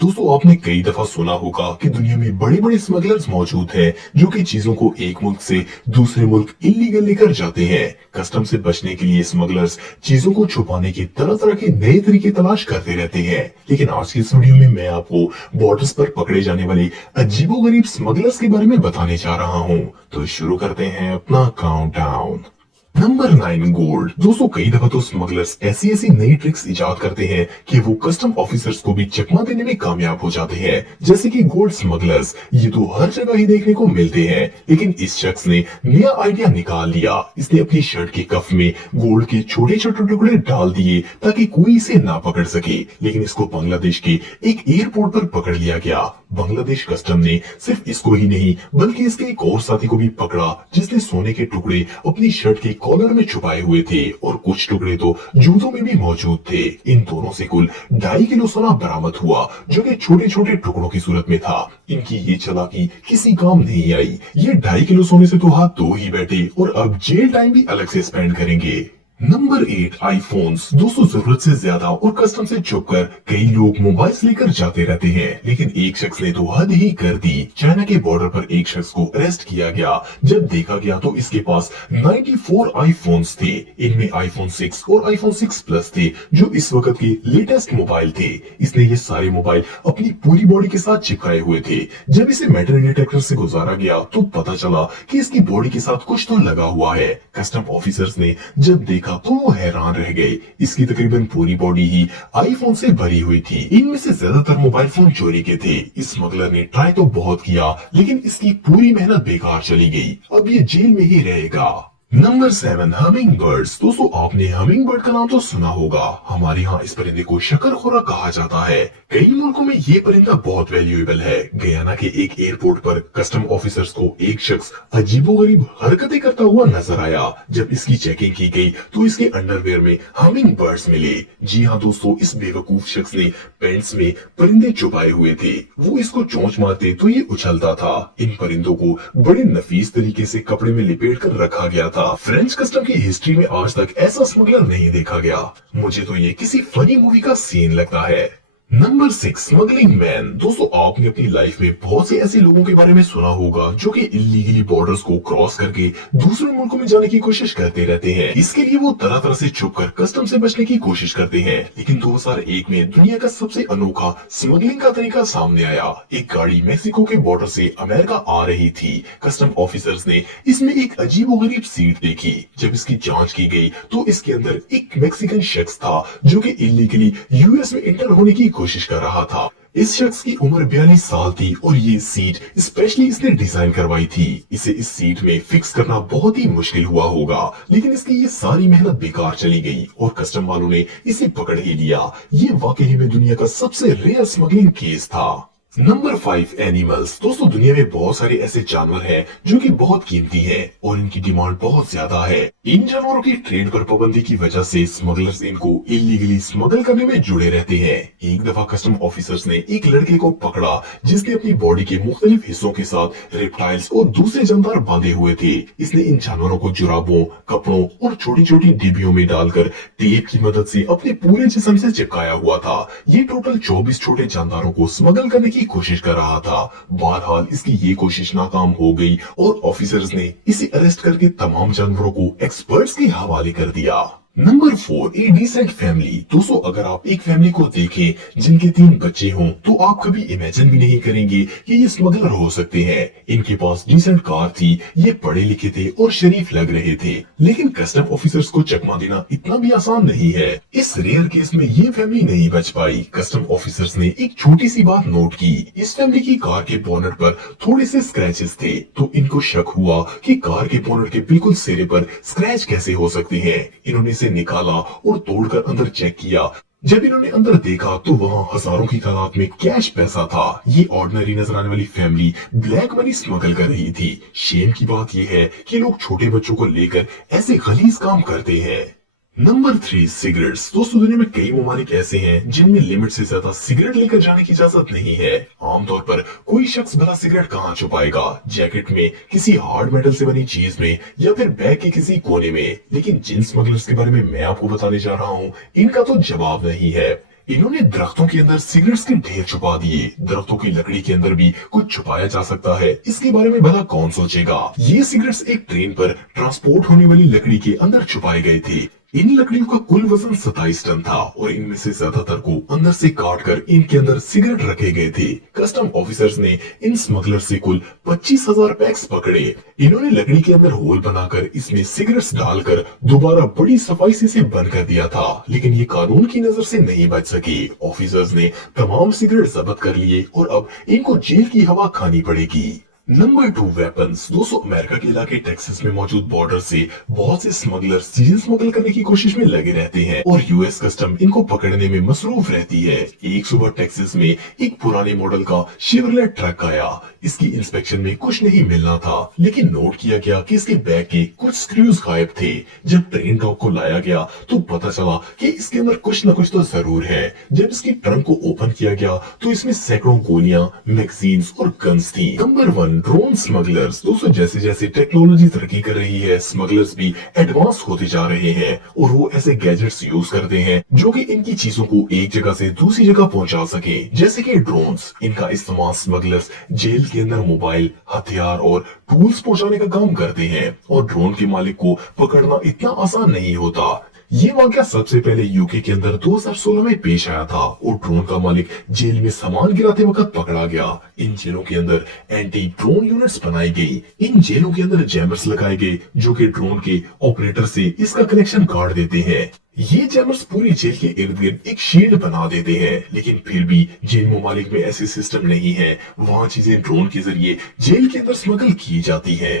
दोस्तों आपने कई दफा सुना होगा कि दुनिया में बड़े बड़े स्मगलर्स मौजूद हैं जो कि चीजों को एक मुल्क से दूसरे मुल्क इलीगल लेकर जाते हैं। कस्टम से बचने के लिए स्मगलर्स चीजों को छुपाने के तरह तरह के नए तरीके तलाश करते रहते हैं। लेकिन आज की इस वीडियो में मैं आपको बॉर्डर्स पर पकड़े जाने वाले अजीबोगरीब स्मगलर्स के बारे में बताने जा रहा हूँ। तो शुरू करते हैं अपना काउंटडाउन। Number 9, gold. दोस्तों कई दफा तो स्मगलर्स ऐसी ऐसी नई ट्रिक्स इजाद करते हैं कि वो कस्टम ऑफिसर्स को भी चकमा देने में कामयाब हो जाते हैं, जैसे कि गोल्ड स्मगलर्स। ये तो हर जगह ही देखने को मिलते हैं, लेकिन इस शख्स ने नया आइडिया निकाल लिया। इसने अपनी शर्ट के कफ में गोल्ड के छोटे छोटे टुकड़े डाल दिए ताकि कोई इसे ना पकड़ सके। लेकिन इसको बांग्लादेश के एक एयरपोर्ट पर पकड़ लिया गया। बांग्लादेश कस्टम ने सिर्फ इसको ही नहीं बल्कि इसके एक और साथी को भी पकड़ा जिसने सोने के टुकड़े अपनी शर्ट के कॉलर में छुपाए हुए थे और कुछ टुकड़े तो जूतों में भी मौजूद थे। इन दोनों से कुल 2.5 किलो सोना बरामद हुआ जो कि छोटे छोटे टुकड़ों की सूरत में था। इनकी ये चालाकी किसी काम नहीं आई। ये 2.5 किलो सोने से तो हाथ धो ही बैठे और अब जेल टाइम भी अलग से स्पेंड करेंगे। Number 8, iPhones. दोस्तों जरूरत से ज्यादा और कस्टम से छुपकर कई लोग मोबाइल लेकर जाते रहते हैं, लेकिन एक शख्स ने तो हद ही कर दी। चाइना के बॉर्डर पर एक शख्स को अरेस्ट किया गया। जब देखा गया तो इसके पास 94 आईफोन्स थे। इनमें आईफोन 6 और आईफोन 6 प्लस थे जो इस वक्त के लेटेस्ट मोबाइल थे। इसने ये सारे मोबाइल अपनी पूरी बॉडी के साथ चिपकाए हुए थे। जब इसे मेटल डिटेक्टर से गुजारा गया तो पता चला कि इसकी बॉडी के साथ कुछ तो लगा हुआ है। कस्टम ऑफिसर्स ने जब देखा तो वो हैरान रह गए। इसकी तकरीबन पूरी बॉडी ही आईफोन से भरी हुई थी। इनमें से ज्यादातर मोबाइल फोन चोरी के थे। इस स्मगलर ने ट्राई तो बहुत किया लेकिन इसकी पूरी मेहनत बेकार चली गई। अब ये जेल में ही रहेगा। Number 7, humming birds. दोस्तों आपने हमिंग बर्ड का नाम तो सुना होगा। हमारे यहाँ इस परिंदे को शकरखोरा कहा जाता है। कई मुल्कों में ये परिंदा बहुत वैल्यूएबल है। गयाना के एक एयरपोर्ट पर कस्टम ऑफिसर्स को एक शख्स अजीबोगरीब हरकतें करता हुआ नजर आया। जब इसकी चेकिंग की गई तो इसके अंडरवेयर में हमिंग बर्ड्स मिले। जी हाँ दोस्तों, इस बेवकूफ शख्स ने पैंट्स में परिंदे छुपाए हुए थे। वो इसको चोंच मारते तो ये उछलता था। इन परिंदों को बड़े नफीस तरीके से कपड़े में लिपेट कर रखा गया था। फ्रेंच कस्टम की हिस्ट्री में आज तक ऐसा स्मगलर नहीं देखा गया। मुझे तो ये किसी फनी मूवी का सीन लगता है। Number 6, smuggling man. दोस्तों आपने अपनी लाइफ में बहुत से ऐसे लोगों के बारे में सुना होगा जो कि इलीगली बॉर्डर्स को क्रॉस करके दूसरे मुल्कों में जाने की कोशिश करते रहते हैं। इसके लिए वो तरह तरह से छुपकर कस्टम से बचने की कोशिश करते हैं। लेकिन 2001 में दुनिया का सबसे अनोखा स्मगलिंग का तरीका सामने आया। एक गाड़ी मेक्सिको के बॉर्डर से अमेरिका आ रही थी। कस्टम ऑफिसर्स ने इसमें एक अजीबोगरीब सीट देखी। जब इसकी जांच की गई तो इसके अंदर एक मैक्सिकन शख्स था जो कि इलीगली यूएस में इंटर होने की कोशिश कर रहा था। इस शख्स की उम्र 42 साल थी और ये सीट स्पेशली इसने डिजाइन करवाई थी। इसे इस सीट में फिक्स करना बहुत ही मुश्किल हुआ होगा, लेकिन इसकी ये सारी मेहनत बेकार चली गई और कस्टम वालों ने इसे पकड़ ही लिया। ये वाकई में दुनिया का सबसे रेयर स्मगलिंग केस था। Number 5, animals. दोस्तों दुनिया में बहुत सारे ऐसे जानवर हैं जो कि बहुत कीमती हैं और इनकी डिमांड बहुत ज्यादा है। इन जानवरों की ट्रेड पर पाबंदी की वजह से स्मगलर्स इनको इलीगली स्मगल करने में जुड़े रहते हैं। एक दफा कस्टम ऑफिसर्स ने एक लड़के को पकड़ा जिसने अपनी बॉडी के मुख्तलिफ हिस्सों के साथ रेप्टाइल्स और दूसरे जानवर बांधे हुए थे। इसने इन जानवरों को जुराबों, कपड़ों और छोटी छोटी डिब्बियों में डालकर टेप की मदद से अपने पूरे जिस्म से चिपकाया हुआ था। ये टोटल 24 छोटे जानवरों को स्मगल करने की कोशिश कर रहा था। बहरहाल इसकी ये कोशिश नाकाम हो गई और ऑफिसर्स ने इसे अरेस्ट करके तमाम जानवरों को एक्सपर्ट्स के हवाले कर दिया। नंबर 4, ए डिसेंट फैमिली। दोस्तों अगर आप एक फैमिली को देखें जिनके 3 बच्चे हों तो आप कभी इमेजिन भी नहीं करेंगे कि ये स्मगलर हो सकते हैं। इनके पास डिसेंट कार थी, ये पढ़े लिखे थे और शरीफ लग रहे थे। लेकिन कस्टम ऑफिसर्स को चकमा देना इतना भी आसान नहीं है। इस रेयर केस में ये फैमिली नहीं बच पाई। कस्टम ऑफिसर्स ने एक छोटी सी बात नोट की। इस फैमिली की कार के बोनट पर थोड़े से स्क्रैचेस थे, तो इनको शक हुआ कि कार के बोनट के बिल्कुल सिरे पर स्क्रैच कैसे हो सकते हैं। इन्होंने इसे निकाला और तोड़कर अंदर चेक किया। जब इन्होंने अंदर देखा तो वहाँ हजारों की तादाद में कैश पैसा था। ये ऑर्डिनरी नजर आने वाली फैमिली ब्लैक मनी स्मगल कर रही थी। शेम की बात यह है कि लोग छोटे बच्चों को लेकर ऐसे गलीज काम करते हैं। Number 3, cigarettes. दोस्तों दुनिया में कई ममालिक ऐसे हैं जिनमें लिमिट से ज्यादा सिगरेट लेकर जाने की इजाजत नहीं है। आमतौर पर कोई शख्स भला सिगरेट कहाँ छुपाएगा, जैकेट में, किसी हार्ड मेटल से बनी चीज में या फिर बैग के किसी कोने में। लेकिन जिन स्मगलर्स के बारे में मैं आपको बताने जा रहा हूँ इनका तो जवाब नहीं है। इन्होंने दरख्तों के अंदर सिगरेट्स के ढेर छुपा दिए। दरख्तों की लकड़ी के अंदर भी कुछ छुपाया जा सकता है, इसके बारे में भला कौन सोचेगा। ये सिगरेट्स एक ट्रेन पर ट्रांसपोर्ट होने वाली लकड़ी के अंदर छुपाए गए थे। इन लकड़ियों का कुल वजन 27 टन था और इनमें से ज्यादातर को अंदर से काट कर इनके अंदर सिगरेट रखे गए थे। कस्टम ऑफिसर्स ने इन स्मगलर से कुल 25,000 पैक्स पकड़े। इन्होंने लकड़ी के अंदर होल बनाकर इसमें सिगरेट्स डालकर दोबारा बड़ी सफाई से इसे बंद कर दिया था, लेकिन ये कानून की नजर से नहीं बच सके। ऑफिसर्स ने तमाम सिगरेट जब्त कर लिए और अब इनको जेल की हवा खानी पड़ेगी। Number 2 weapons. दोस्तों, अमेरिका के इलाके टेक्सास में मौजूद बॉर्डर से बहुत से स्मगलर्स चीजें स्मगल करने की कोशिश में लगे रहते हैं और यूएस कस्टम इनको पकड़ने में मसरूफ रहती है। एक सुबह टेक्सास में एक पुराने मॉडल का शेवरलेट ट्रक आया। इसकी इंस्पेक्शन में कुछ नहीं मिलना था, लेकिन नोट किया गया कि इसके बैग के कुछ स्क्रूज गायब थे। जब ट्रेन डॉग को लाया गया तो पता चला कि इसके अंदर कुछ न कुछ तो जरूर है। जब इसकी ट्रंक को ओपन किया गया तो इसमें सैकड़ों गोलियां, मैगजीन्स और गन्स थी। Number 1, drone smugglers. दोस्तों, जैसे जैसे टेक्नोलॉजी तरक्की कर रही है, स्मगलर्स भी एडवांस होते जा रहे हैं और वो ऐसे गैजेट्स यूज करते हैं जो कि इनकी चीजों को एक जगह से दूसरी जगह पहुंचा सके, जैसे कि ड्रोन्स। इनका इस्तेमाल स्मगलर्स जेल के अंदर मोबाइल, हथियार और टूल्स पहुंचाने का काम करते हैं और ड्रोन के मालिक को पकड़ना इतना आसान नहीं होता। ये वाकया सबसे पहले यूके के अंदर 2016 में पेश आया था और ड्रोन का मालिक जेल में सामान गिराते वक्त पकड़ा गया। इन जेलों के अंदर एंटी ड्रोन यूनिट्स बनाई गई। इन जेलों के अंदर जैमर्स लगाए गए जो कि ड्रोन के ऑपरेटर से इसका कनेक्शन काट देते हैं। ये जैमर्स पूरी जेल के इर्द गिर्द एक शील्ड बना देते हैं, लेकिन फिर भी जेल ममालिक में ऐसे सिस्टम नहीं है। वहाँ चीजें ड्रोन के जरिए जेल के अंदर स्मगल की जाती है।